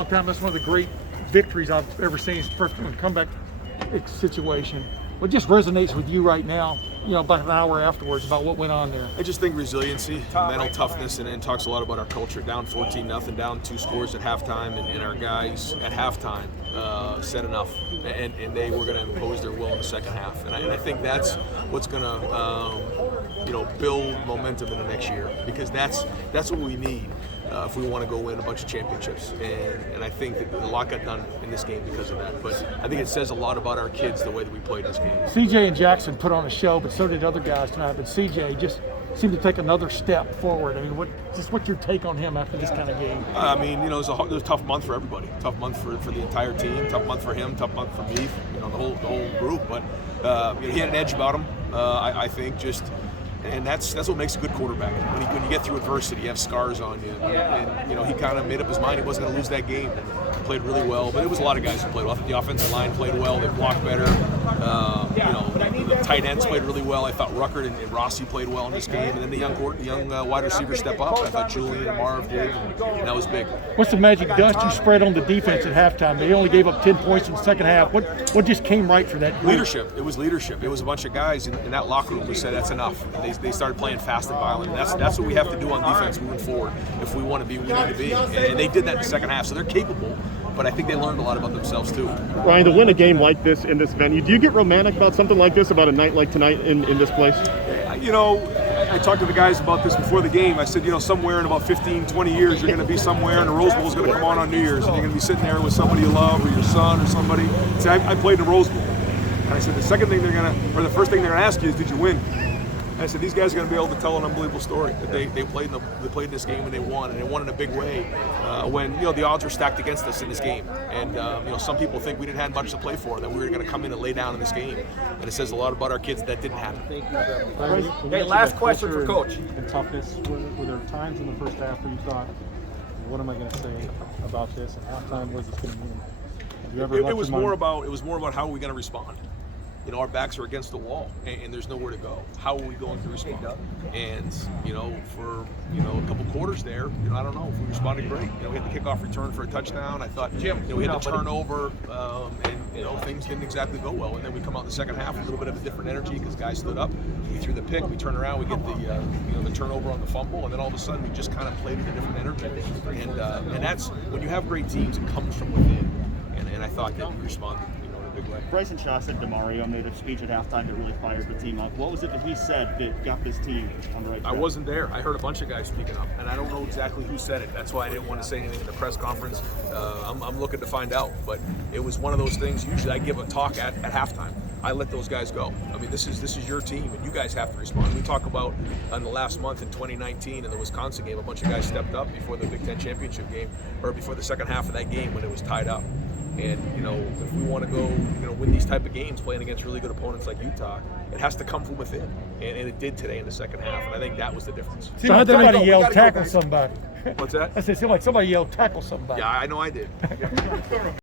long time. That's one of the great victories I've ever seen. It's a perfect comeback situation. What just resonates with you right now, about an hour afterwards, about what went on there? I just think resiliency, mental toughness, and talks a lot about our culture. Down 14-0, down 2 scores at halftime, and our guys at halftime said enough, and they were going to impose their will in the second half. And I think that's what's going to build momentum in the next year, because that's what we need if we want to go win a bunch of championships. And I think that a lot got done in this game because of that. But I think it says a lot about our kids, the way that we played this game. CJ and Jackson put on a show, but so did other guys tonight. But CJ just seemed to take another step forward. I mean, what's your take on him after this kind of game? I mean, it was a tough month for everybody. Tough month for the entire team. Tough month for him. Tough month for me. The whole group. But he had an edge about him. I think just. And that's what makes a good quarterback. When you get through adversity, you have scars on you. And he kind of made up his mind he wasn't going to lose that game. And played really well. But it was a lot of guys who played well. I think the offensive line played well. They blocked better. The tight ends played really well. I thought Ruckert and Rossi played well in this game. And then the young wide receivers step up. I thought Julian and Marv did, and that was big. What's the magic dust you spread on the defense at halftime? They only gave up 10 points in the second half. What just came right for that group? Leadership. It was leadership. It was a bunch of guys in that locker room who said that's enough. They started playing fast and violent. That's what we have to do on defense moving forward if we want to be where we need to be. And they did that in the second half, so they're capable. But I think they learned a lot about themselves too. Ryan, to win a game like this in this venue, do you get romantic about something like this, about a night like tonight in this place? I talked to the guys about this before the game. I said, somewhere in about 15, 20 years, you're going to be somewhere, and the Rose Bowl is going to come on New Year's, and you're going to be sitting there with somebody you love, or your son, or somebody. Say, I played in the Rose Bowl. And I said, the first thing they're going to ask you is, did you win? And I said, these guys are going to be able to tell an unbelievable story that they played in this game and they won in a big way. When the odds were stacked against us in this game, and some people think we didn't have much to play for, that we were going to come in and lay down in this game, and it says a lot about our kids that didn't happen. Hey, last question for Coach. And toughness. Were there times in the first half where you thought, "What am I going to say about this?" And halftime, what is this going to mean? Have you ever It was more about how are we going to respond. Our backs are against the wall, and there's nowhere to go. How are we going to respond? And for a couple quarters there, I don't know if we responded great. We had the kickoff return for a touchdown. I thought we had the turnover, and things didn't exactly go well. And then we come out in the second half with a little bit of a different energy because guys stood up. We threw the pick. We turn around. We get the turnover on the fumble, and then all of a sudden we just kind of played with a different energy. And that's when you have great teams, it comes from within. And I thought that we responded. Bryson Shaw said DeMario made a speech at halftime that really fired the team up. What was it that he said that got this team on the right track? I wasn't there. I heard a bunch of guys speaking up, and I don't know exactly who said it. That's why I didn't want to say anything in the press conference. I'm looking to find out, but it was one of those things. Usually I give a talk at halftime. I let those guys go. I mean, this is your team, and you guys have to respond. We talk about in the last month in 2019 in the Wisconsin game, a bunch of guys stepped up before the Big Ten championship game, or before the second half of that game when it was tied up. And if we want to go, win these type of games, playing against really good opponents like Utah, it has to come from within, and it did today in the second half. And I think that was the difference. So how'd somebody yell tackle somebody? What's that? I said, it seemed like somebody yelled tackle somebody. Yeah, I know I did.